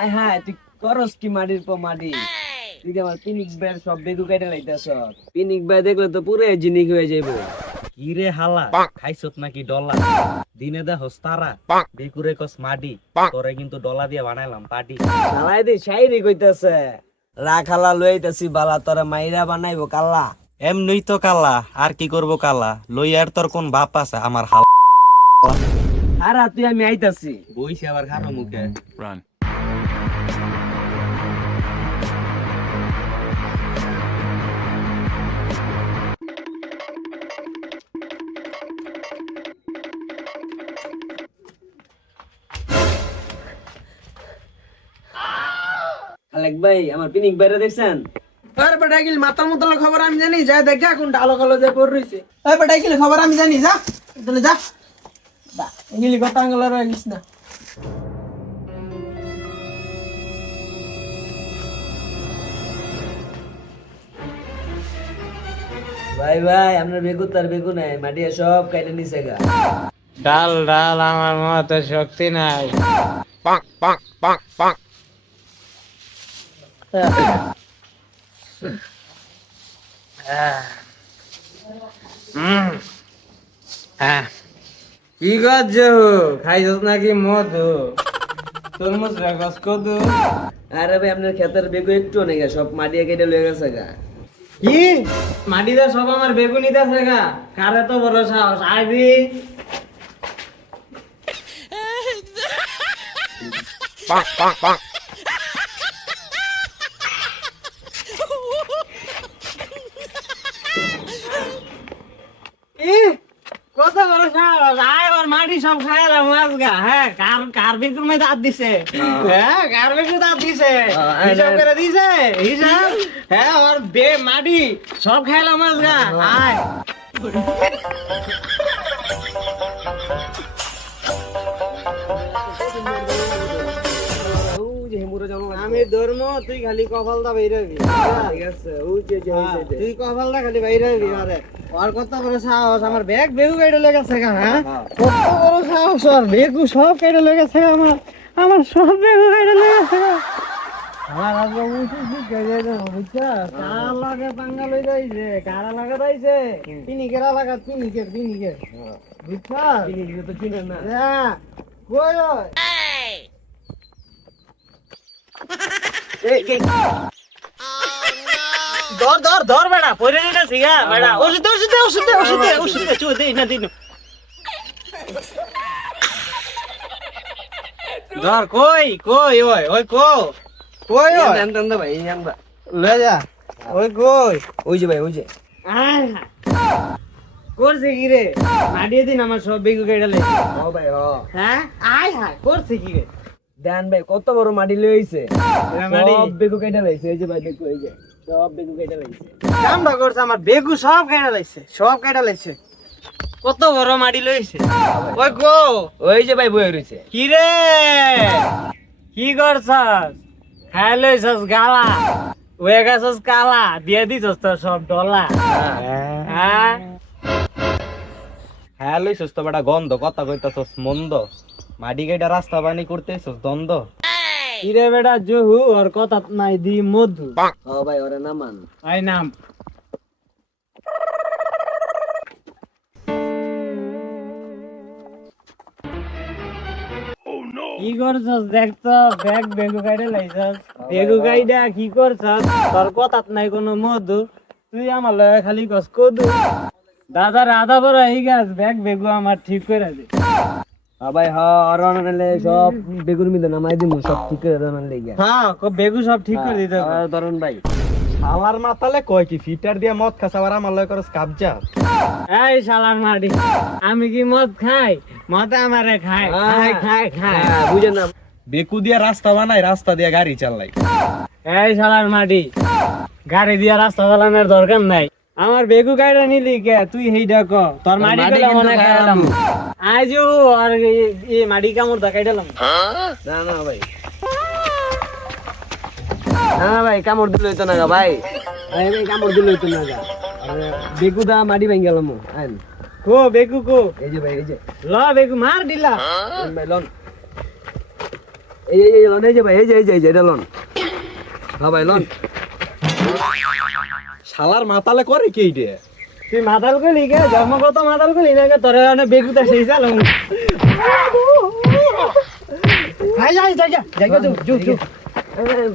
আয় হ্যাঁ তুই করস কি মাটির পর মাটি তুই আমার পিনিক বের সব বেগু কেটে লাইতেছ পিনিক বের দেখলে তো পুরো জিনিক হয়ে যাইব। কি রে হালা খাইছত নাকি ডলা? দিনে দে হস্তারা বেকুরে কস মাডি তোরে কিন্তু ডলা দিয়ে বানাইলাম পাটি। শালাই দি শাইরি কইতাছে। রাখালা লইতাছি বালা তোরা মাইরা বানাইবো কাল্লা। এমনই তো কালা আর কি করব কালা লইয়ার তোর কোন বাপ আছে আমার হাল। আর তুই আমি আইতাছি। বইছে আবার খানো মুখে। আলেক ভাই, আমার পিনিক বাইরে দেখছেন? আর বেটা গিল মাথা মতলা খবর আমি জানি, যা দেখা কোন ডালো কালো যে পড় রইছে। এই বেটা গিল খবর আমি জানি, যা, তাহলে যা। বা গিলি কথা আঙ্গলা রইলিস না। ভাই ভাই আপনার বেগু তার বেগু নাই মাটিয়া সব কাইটে নিছে গা। ডাল ডাল আমার মতে শক্তি নাই। কি করছ খাইছস নাকি মধু? তরমুজ রাখস কদু? আরে ভাই আপনার ক্ষেতের বেগু একটু নেই সব মাটিয়া কেটে লয়ে গেছে গা। কি? মাটিতে সব আমার বেগুনি আছে গা। কারে তো বড় সাহস? আইবি। ই, কত বড় সাহস? আয় মাটি সব খাইলাম মাছ গা। হ্যাঁ কার কার বেগুন মে দাঁত দিছে? হ্যাঁ। কার বেগুন দাঁত দিছে? হিসাব করে দিছে? হিসাব? হ্যাঁ আমার বে মাটি সব খাইলাম মাছ গা। আয়। আমি ধর্ম তুই খালি কপালটা বাইরে হবি। ঠিক আছে ও যে যে ওই যে যে। তুই কপালটা খালি বাইরে হবি আরে। আর কত বড় সাহস আমার ব্যাগ বেগু কেটে লেগেছে গা হ্যাঁ? কত বড় সাহস আর বেগু সব কেটে আমার আমার সব বেগু কেটে লেগেছে উঠি ঠিক গেছে বুঝছা কারা লাগে লই যাইছে কারা লাগা যাইছে পিনিকেরা লাগা পিনিকের পিনিকের বুঝছা পিনিক তো চিনেন না হ্যাঁ কই ধর ধর ধর বেটা পরে দিতে সিগা বেটা ওষুধ ওষুধ ওষুধ ওষুধ ওষুধ চুই দে না দিন। ধর কই কই ওই ওই কো। কই ওই ভাই জান লে যা। ওই কই? ওই যে ভাই ওই যে। করছে কি রে? মাটিয়ে দিন আমার সব বেগু কেটালে ও ভাই ও হ্যাঁ? আয় হায় করছে কি রে? দেন ভাই কত বড় মাটি লইছে সব বেগু কেটে লাইছে এই যে ভাই দেখো এই যে। সব বেগু কেটে লাইছে কামটা করছে আমার বেগু সব কেটে লাইছে সব কেটে লাইছে কত বড় মাটি লইছে ওই গো ওই যে ভাই বয়ে রইছে। কি রে? কি করছস? খাই লইছস গালা। ওয়ে গেছস কালা দিয়ে দিছস তো সব ডলা। হ্যাঁ? হ্যাঁ লইছস তো বেটা গন্ধ কথা কইতাছস মন্দ। মাডি কেটে রাস্তা বানি করতেছস দ্বন্দ্ব। কি রে বেটা জহু ওর কথা নাই দি মধু। ও ভাই ওরে না মান আই নাম। কি করছস? দেখ তো ব্যাগ বেগু কাইডে লাইছস। বেগু কাইডা কি করছস? তোর কথাত নাই কোনো মধু। তুই আমার লগে খালি কস কদু। দাদা রাধা বড় এই গাছ। ব্যাগ বেগু আমার ঠিক করে দে। ও ভাই হ আর নালে সব বেগুর মিলে নামাই দিমু সব ঠিক করে দেন লাগি হ্যাঁ ক- বেগু সব ঠিক করে দিতে হবে। ধরুন ভাই। শালার মাতালে কয় কি ফিটার দিয়ে মদ খাস আবার আমার লয় করস কাবজা। এই শালার মাটি আমি কি মদ খাই? মদ আমারে খায় খায় খায় খায়। হ্যাঁ বুঝেন না। বেকু দিয়ে রাস্তা বানাই রাস্তা দিয়ে গাড়ি চালাই এই শালার মাটি গাড়ি দিয়া রাস্তা চালানোর দরকার নাই। আমার বেগু গাড়িটা নিলি কে? তুই হেই দেখ তোর মাটি মনে খাইলাম। আজও আর এই মাটি কামড় দেখাই দিলাম। না না ভাই। না না ভাই কামড় দিল হইতো না ভাই। ভাই কামড় দিল হইতো না বেগুদা মাটি ভাঙ গেলাম আইন। কো বেগু কো এই যে ভাই এই যে ল বেগু মার দিলা ভাই লন এই এই এই লন এই যে ভাই এই যে এই যে এটা লন হ্যাঁ ভাই লন শালার মাতালে করে কি এইটা তুই মাতাল কলি কে জন্মগত মাতাল কলি না কে তোরে অনেক বেগুতা সেই চাল হাই যাই যাই যাই যা যু যু এই,